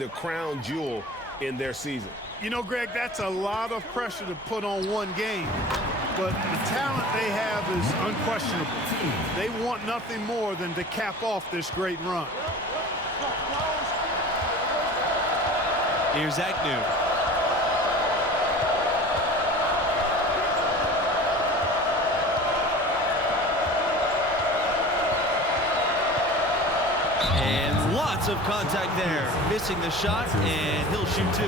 the crown jewel in their season. You know, Greg, that's a lot of pressure to put on one game. But the talent they have is unquestionable. They want nothing more than to cap off this great run. Here's Agnew. And lots of contact there. Missing the shot, and he'll shoot two.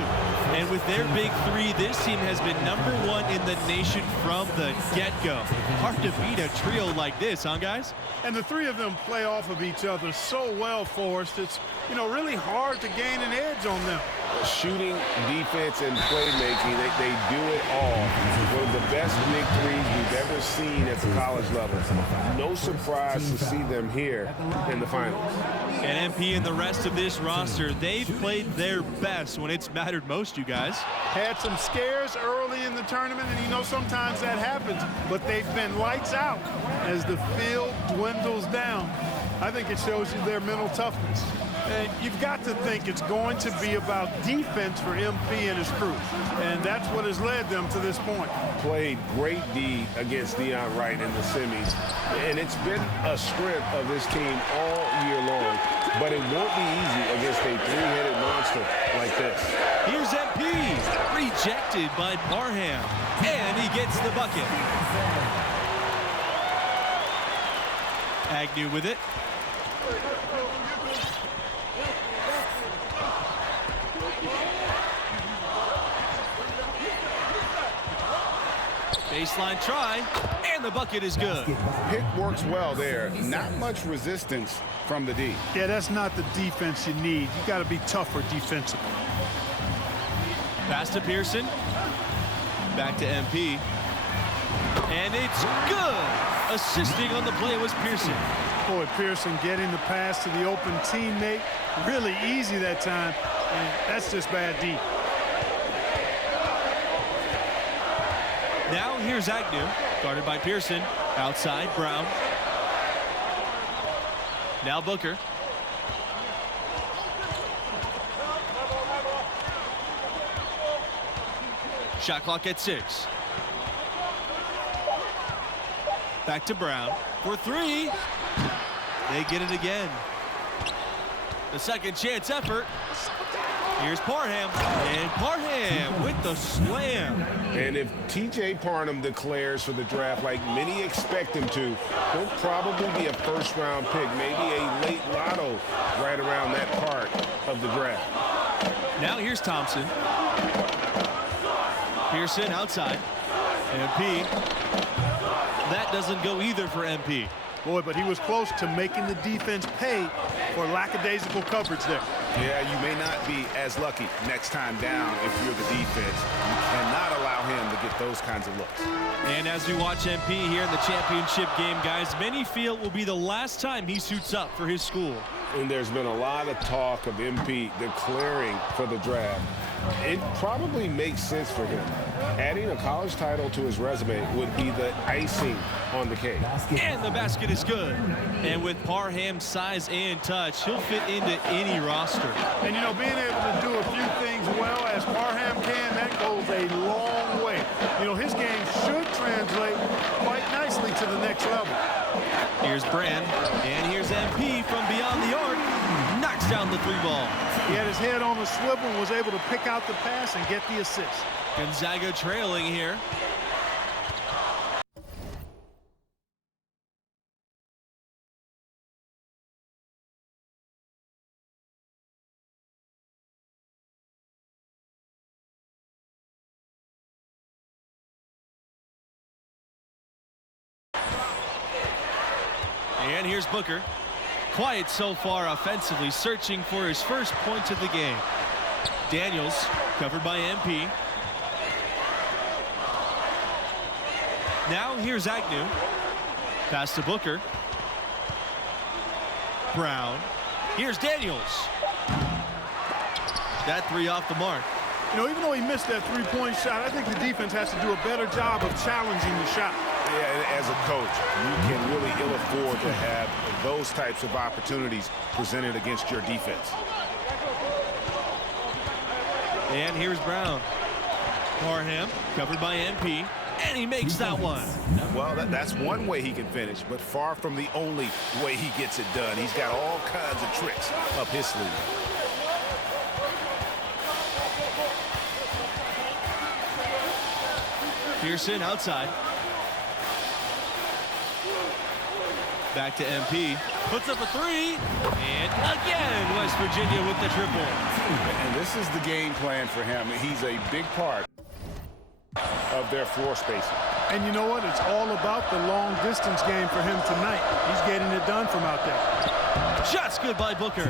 And with their big three, this team has been #1 in the nation from the get-go. Hard to beat a trio like this, huh, guys? And the three of them play off of each other so well, Forrest. It's, you know, really hard to gain an edge on them. Shooting, defense, and playmaking, they do it all. One of the best big threes we've ever seen at the college level. No surprise to see them here in the finals. And MP and the rest of this roster, they've played their best when it's mattered most, you guys. Had some scares early in the tournament, and you know sometimes that happens, but they've been lights out as the field dwindles down. I think it shows you their mental toughness. And you've got to think it's going to be about defense for MP and his crew, and that's what has led them to this point. Played great D against Deion Wright in the semis, and it's been a strength of this team all year long, but it won't be easy against a three-headed monster like this. Here's MP, rejected by Parham, and he gets the bucket. Agnew with it. Baseline try, and the bucket is good. Pick works well there. Not much resistance from the D. Yeah, that's not the defense you need. You got to be tougher defensively. Pass to Pearson. Back to MP. And it's good. Assisting on the play was Pearson. Boy, Pearson getting the pass to the open teammate. Really easy that time. And that's just bad D. Now here's Agnew, guarded by Pearson. Outside, Brown. Now Booker. Shot clock at 6. Back to Brown for 3. They get it again. The second chance effort. Here's Parham, and Parham with the slam. And if T.J. Parham declares for the draft like many expect him to, he'll probably be a first-round pick, maybe a late lotto right around that part of the draft. Now here's Thompson. Pearson outside. MP. That doesn't go either for MP. Boy, but he was close to making the defense pay for lackadaisical coverage there. Yeah, you may not be as lucky next time down if you're the defense. You cannot allow him to get those kinds of looks. And as we watch MP here in the championship game, guys, many feel it will be the last time he suits up for his school. And there's been a lot of talk of MP declaring for the draft. It probably makes sense for him. Adding a college title to his resume would be the icing on the cake. And the basket is good. And with Parham's size and touch, he'll fit into any roster. And, you know, being able to do a few things well as Parham can, that goes a long way. You know, his game should translate quite nicely to the next level. Here's Brand, and here's MP from beyond the arc. Knocks down the 3-ball. He had his head on the swivel and was able to pick out the pass and get the assist. Gonzaga trailing here. And here's Booker. Quiet so far offensively, searching for his first points of the game. Daniels covered by MP. Now here's Agnew. Pass to Booker. Brown. Here's Daniels. That 3 off the mark. You know, even though he missed that three-point shot, I think the defense has to do a better job of challenging the shot. Yeah, and as a coach, you can really ill afford to have those types of opportunities presented against your defense. And here's Brown. Parham covered by MP, and he makes that one. Well, that's one way he can finish, but far from the only way he gets it done. He's got all kinds of tricks up his sleeve. Pearson outside. Back to MP. Puts up a three. And again, West Virginia with the triple. And this is the game plan for him. He's a big part of their floor spacing. And you know what? It's all about the long distance game for him tonight. He's getting it done from out there. Shots good by Booker.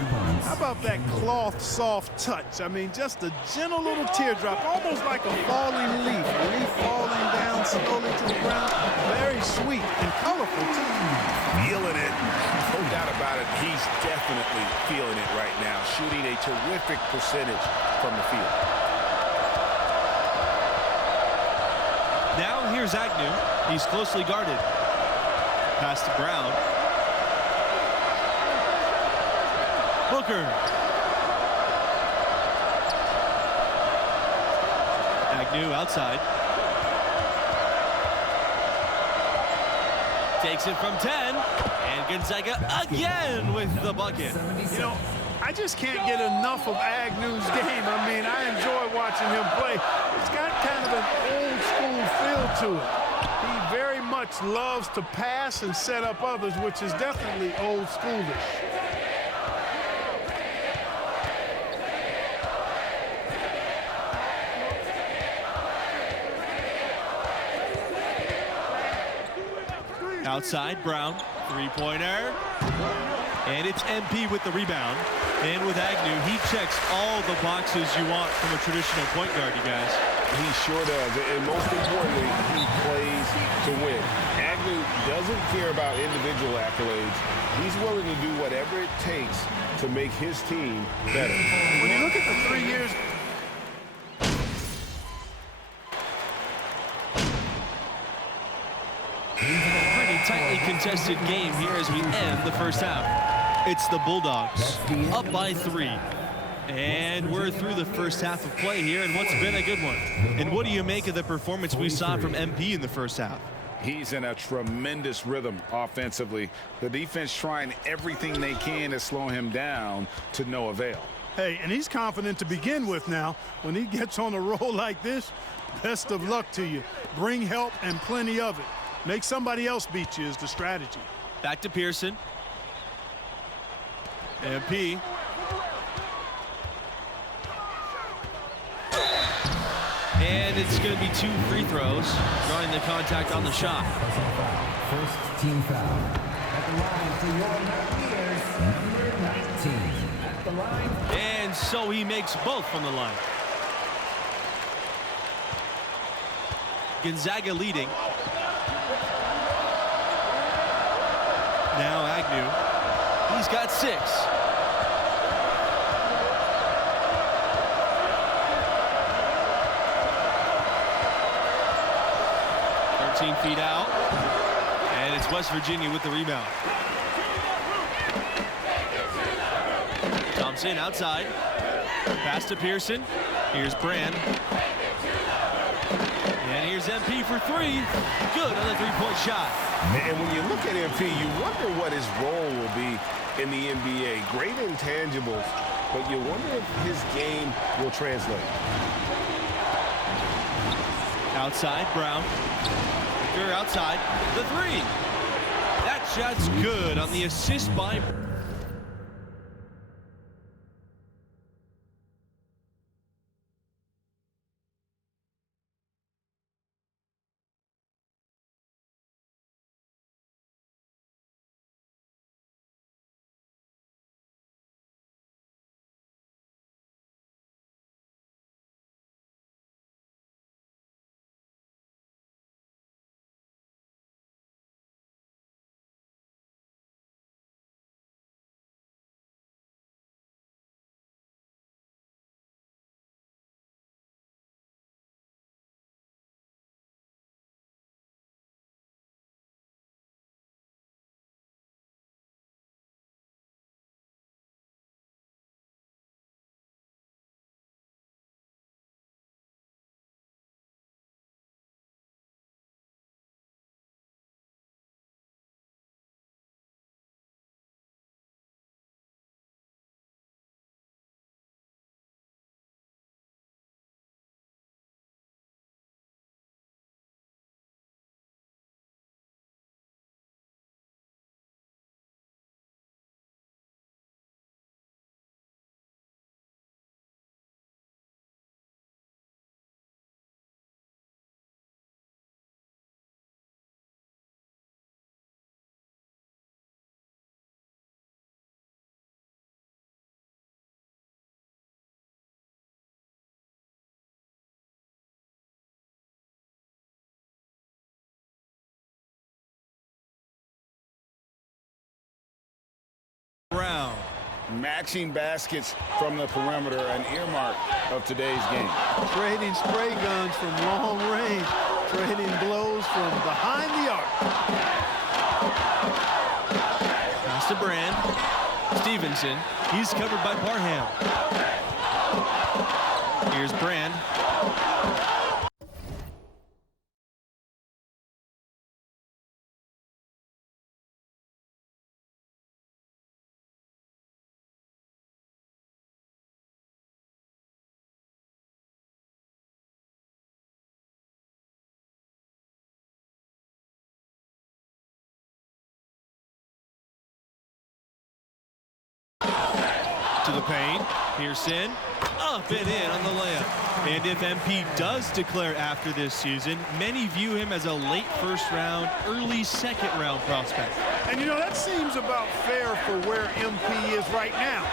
How about that cloth soft touch? I mean, just a gentle little teardrop, almost like a falling leaf. A leaf falling down slowly to the ground. Very sweet and colorful, too. Feeling it. No doubt about it. He's definitely feeling it right now. Shooting a terrific percentage from the field. Now here's Agnew. He's closely guarded. Pass to Brown. Booker. Agnew outside. Takes it from 10. And Gonzaga again with the bucket. You know, I just can't get enough of Agnew's game. I mean, I enjoy watching him play. He's got kind of an old school feel to it. He very much loves to pass and set up others, which is definitely old schoolish. Outside, Brown, three-pointer. And it's MP with the rebound. And with Agnew, he checks all the boxes you want from a traditional point guard, you guys. He sure does. And most importantly, he plays to win. Agnew doesn't care about individual accolades. He's willing to do whatever it takes to make his team better. When you look at the 3 years, Pretty tightly contested game here as we end the first half. It's the Bulldogs up by 3. And we're through the first half of play here, and what's been a good one. And what do you make of the performance we saw from MP in the first half? He's in a tremendous rhythm offensively. The defense trying everything they can to slow him down to no avail. hey, and he's confident to begin with now. When he gets on a roll like this, best of luck to you. Bring help and plenty of it. Make somebody else beat you is the strategy. Back to Pearson. MP. And it's going to be 2 free throws, drawing the contact on the shot. First team foul. At the line for your Mycareers, number 19. At the line. And so he makes both from the line. Gonzaga leading. Now Agnew. He's got 6. Feet out, and it's West Virginia with the rebound. Thompson outside, pass to Pearson. Here's Brand, and here's MP for 3. Good on the 3-point shot. And when you look at MP, you wonder what his role will be in the NBA. Great intangibles, but you wonder if his game will translate. Outside, Brown. Outside, the 3. That shot's good on the assist by Matching baskets from the perimeter, an earmark of today's game. Trading spray guns from long range. Trading blows from behind the arc. Pass to Brand. Stevenson. He's covered by Parham. Here's Brand. To the paint. Pearson up and in on the layup. And if MP does declare after this season, many view him as a late first round, early second round prospect. And you know, that seems about fair for where MP is right now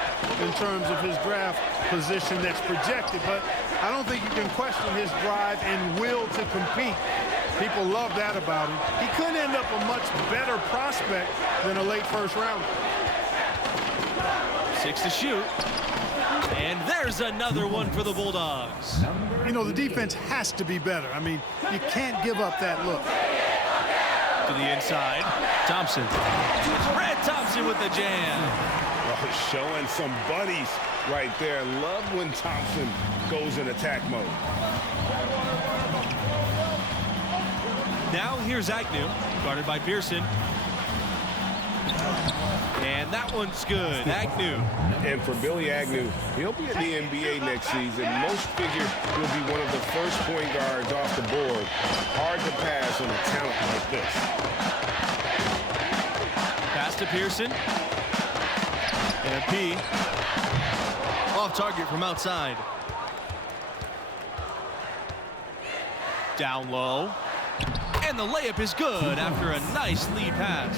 in terms of his draft position that's projected. But I don't think you can question his drive and will to compete. People love that about him. He could end up a much better prospect than a late first rounder. 6 to shoot. And there's another one for the Bulldogs. You know, the defense has to be better. I mean, you can't give up that look. To the inside. Thompson. Red Thompson with the jam. Oh, showing some buddies right there. Love when Thompson goes in attack mode. Now here's Agnew, guarded by Pearson. And that one's good. Agnew. And for Billy Agnew, he'll be in the NBA next season. Most figure he'll be one of the first point guards off the board. Hard to pass on a talent like this. Pass to Pearson. MP. Off target from outside. Down low. And the layup is good after a nice lead pass.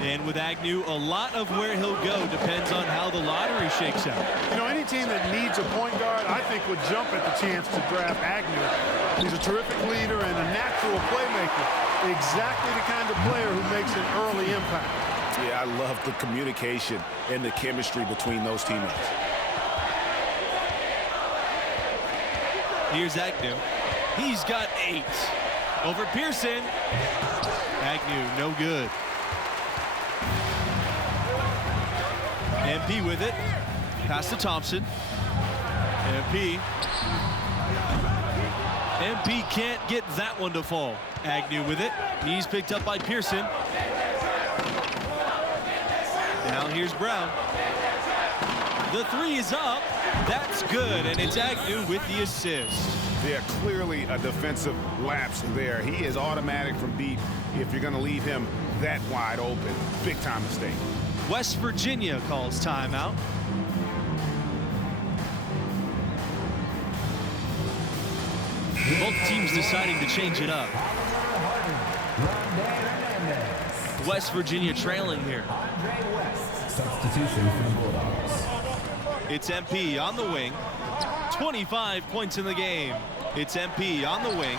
And with Agnew, a lot of where he'll go depends on how the lottery shakes out. You know, any team that needs a point guard, I think, would jump at the chance to draft Agnew. He's a terrific leader and a natural playmaker. Exactly the kind of player who makes an early impact. Yeah, I love the communication and the chemistry between those teammates. Here's Agnew. He's got 8. Over Pearson. Agnew, no good. MP with it. Pass to Thompson. MP. MP can't get that one to fall. Agnew with it. He's picked up by Pearson. Now here's Brown. The 3 is up. That's good, and it's Agnew with the assist. Yeah, clearly a defensive lapse there. He is automatic from deep if you're going to leave him that wide open. Big time mistake. West Virginia calls timeout. Both teams deciding to change it up. West Virginia trailing here. Substitution for the Bulldogs. It's MP on the wing. 25 points in the game. It's MP on the wing.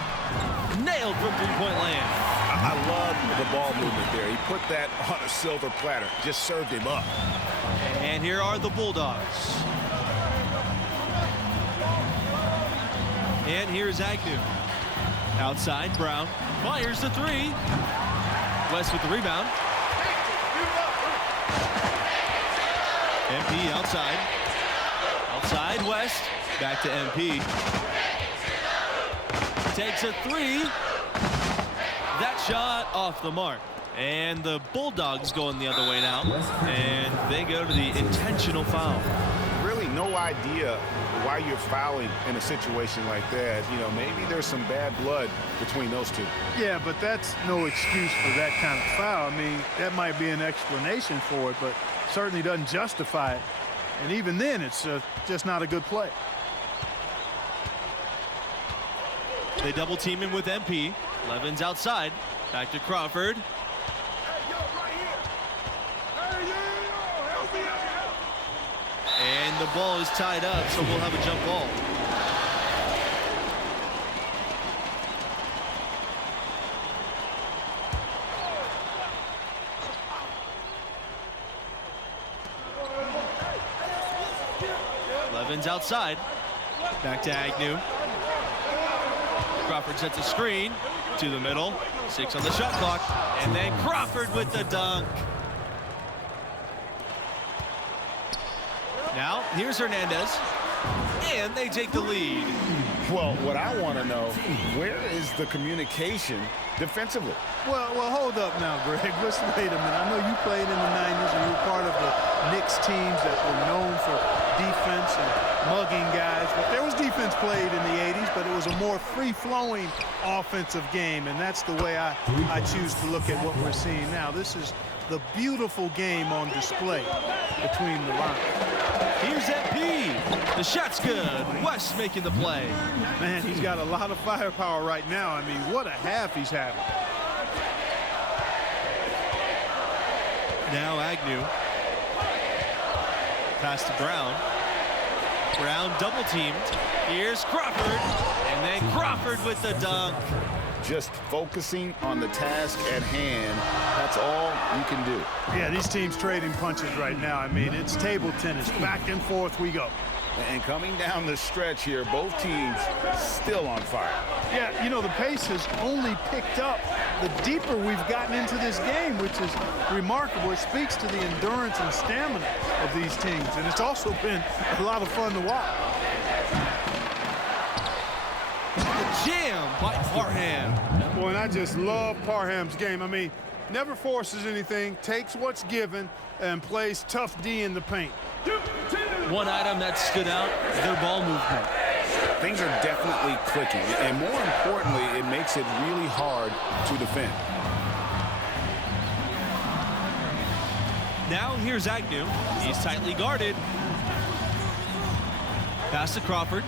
Nailed from three-point land. I love the ball movement there. He put that on a silver platter. Just served him up. And here are the Bulldogs. And here's Agnew. Outside, Brown fires the 3. West with the rebound. MP outside. Outside, West. Back to MP. Takes a 3. That shot off the mark. And the Bulldogs going the other way now. And they go to the intentional foul. Really no idea why you're fouling in a situation like that. You know, maybe there's some bad blood between those two. Yeah, but that's no excuse for that kind of foul. I mean, that might be an explanation for it, but certainly doesn't justify it. And even then, it's just not a good play. They double team him with MP. Levin's outside. Back to Crawford. And the ball is tied up, so we'll have a jump ball. Spins outside. Back to Agnew. Crawford sets a screen to the middle. 6 on the shot clock. And then Crawford with the dunk. Now, here's Hernandez. And they take the lead. Well, what I want to know, where is the communication defensively? Well, hold up now, Greg. Let's wait a minute. I know you played in the 90s and you were part of the Knicks teams that were known for defense and mugging guys. But there was defense played in the 80s, but it was a more free-flowing offensive game, and that's the way I choose to look at what we're seeing now. This is the beautiful game on display between the lines. Here's MP. The shot's good. West making the play. Man, he's got a lot of firepower right now. I mean, what a half he's having. Now Agnew. Pass to Brown. Brown double teamed. Here's Crawford. And then Crawford with the dunk. Just focusing on the task at hand, that's all you can do. Yeah, these teams trading punches right now. I mean, it's table tennis. Back and forth we go. And coming down the stretch here, both teams still on fire. Yeah, you know, the pace has only picked up the deeper we've gotten into this game, which is remarkable. It speaks to the endurance and stamina of these teams, and it's also been a lot of fun to watch. The jam by Parham. Boy, and I just love Parham's game. I mean, never forces anything, takes what's given, and plays tough D in the paint. One item that stood out, their ball movement. Things are definitely clicking, and more importantly, it makes it really hard to defend. Now here's Agnew. He's tightly guarded. Pass to Crawford.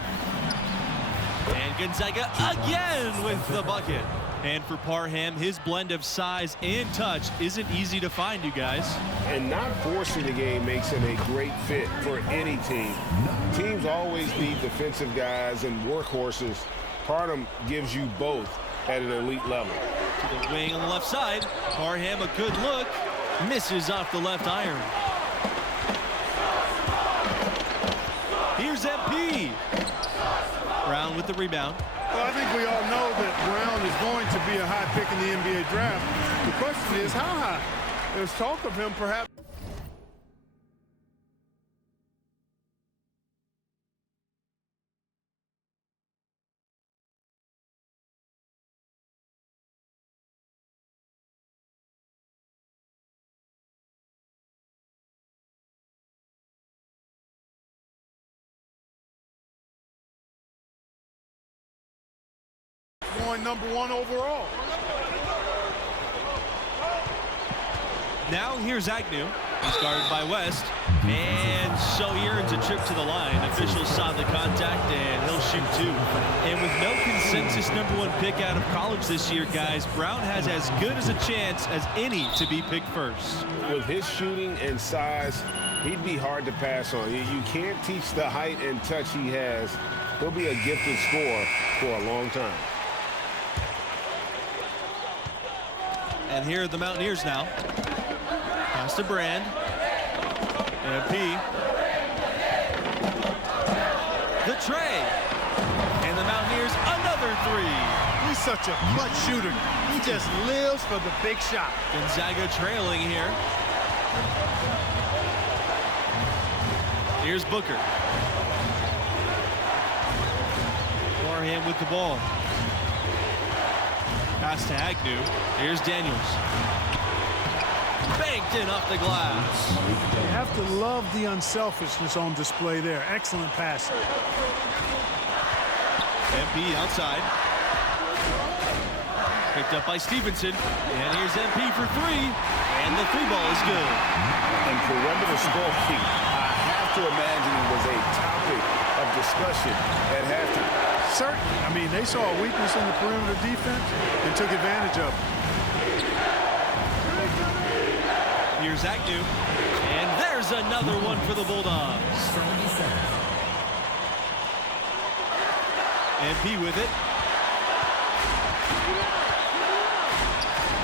And Gonzaga again with the bucket. And for Parham, his blend of size and touch isn't easy to find, you guys. And not forcing the game makes it a great fit for any team. Teams always need defensive guys and workhorses. Parham gives you both at an elite level. To the wing on the left side. Parham, a good look. Misses off the left iron. Here's MP. Brown with the rebound. Well, I think we all know that Brown is going to be a high pick in the NBA draft. The question is, how high? There's talk of him perhaps. Going #1 overall. Now here's Agnew. He's guarded by West. And so he earns a trip to the line. Officials saw the contact, and he'll shoot 2. And with no consensus #1 pick out of college this year, guys, Brown has as good as a chance as any to be picked first. With his shooting and size, he'd be hard to pass on. You can't teach the height and touch he has. He'll be a gifted scorer for a long time. And here are the Mountaineers now. Pass to Brand. MP. The tray. And the Mountaineers another 3. He's such a clutch shooter. He just lives for the big shot. Gonzaga trailing here. Here's Booker. Parham with the ball. Pass to Agnew. Here's Daniels. Banked in off the glass. You have to love the unselfishness on display there. Excellent passing. MP outside. Picked up by Stevenson. And here's MP for 3. And the 3 ball is good. And perimeter scoring, I have to imagine it was a topic of discussion at halftime. Certainly. I mean, they saw a weakness in the perimeter defense and took advantage of it. Here's Agnew. And there's another one for the Bulldogs. MP with it.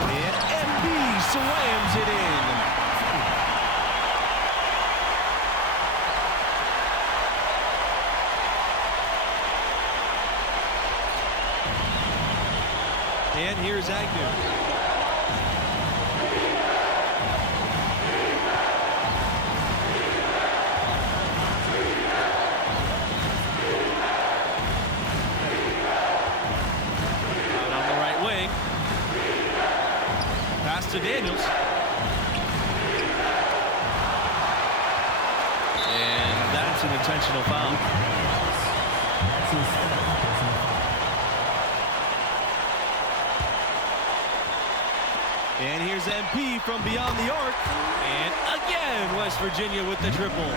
And MP slams it in. And here's Agnew. To Daniels. And that's an intentional foul. And here's MP from beyond the arc. And again, West Virginia with the triple.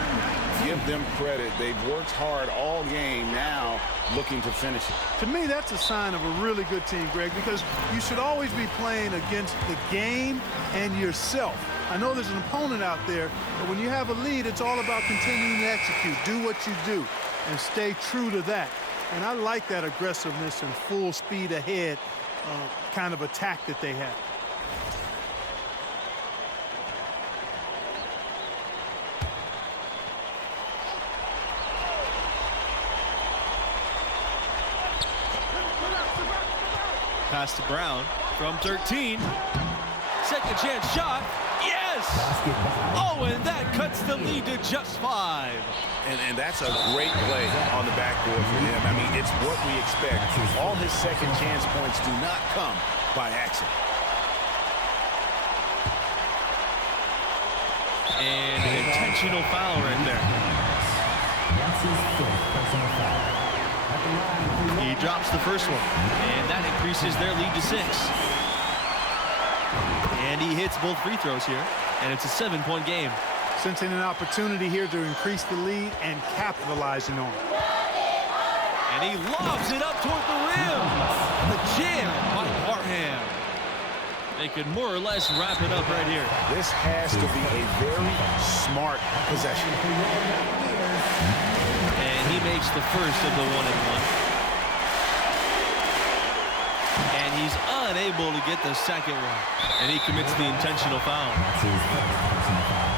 Give them credit. They've worked hard all game, now looking to finish it. To me, that's a sign of a really good team, Greg, because you should always be playing against the game and yourself. I know there's an opponent out there, but when you have a lead, it's all about continuing to execute. Do what you do and stay true to that. And I like that aggressiveness and full speed ahead kind of attack that they have. Pass to Brown from 13. Second chance shot. Yes! Oh, and that cuts the lead to just 5. And that's a great play on the backboard for him. I mean, it's what we expect. All his second chance points do not come by accident. And an intentional foul right there. That's his 5th personal foul. At the line. He drops the first one, and that increases their lead to 6. And he hits both free throws here, and it's a 7-point game. Sensing an opportunity here to increase the lead and capitalizing on it. And he lobs it up toward the rim. The jam by Parham. They could more or less wrap it up right here. This has to be a very smart possession. And he makes the first of the 1-and-1. And he's unable to get the second one. And he commits the intentional foul. That's his 1st personal foul.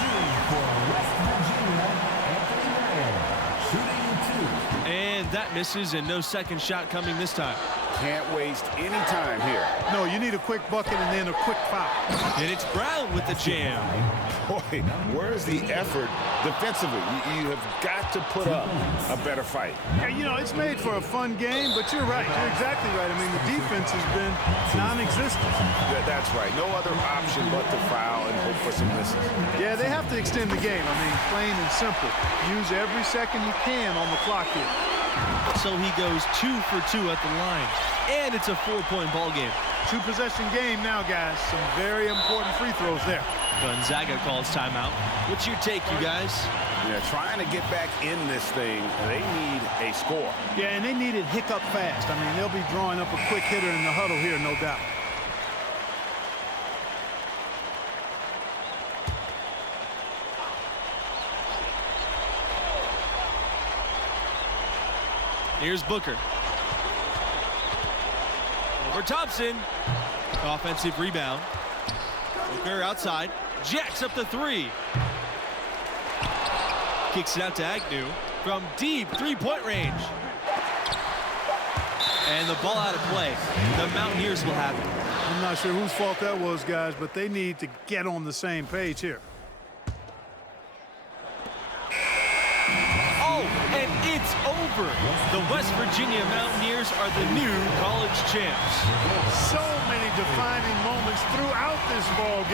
Shooting for West Virginia, Anthony Mycareer. Shooting 2. And that misses, and no second shot coming this time. Can't waste any time here. No, you need a quick bucket and then a quick foul. And it's Brown with the jam. Boy, where's the effort defensively? You have got to put up a better fight. Yeah, you know, it's made for a fun game, but you're right. You're exactly right. I mean, the defense has been non-existent. That's right. No other option but to foul and hope for some misses. Yeah, they have to extend the game. I mean, plain and simple. Use every second you can on the clock here. So he goes 2 for 2 at the line. And it's a 4-point ball game. 2-possession game now, guys. Some very important free throws there. Gonzaga calls timeout. What's your take, you guys? Yeah, trying to get back in this thing, they need a score. Yeah, and they need it hiccup fast. I mean, they'll be drawing up a quick hitter in the huddle here, no doubt. Here's Booker. Over Thompson. Offensive rebound. Booker outside. Jacks up the 3. Kicks it out to Agnew from deep 3-point range. And the ball out of play. The Mountaineers will have it. I'm not sure whose fault that was, guys, but they need to get on the same page here. Oh, and it's over. The West Virginia Mountaineers are the new college champs. So many defining moments throughout this ball game.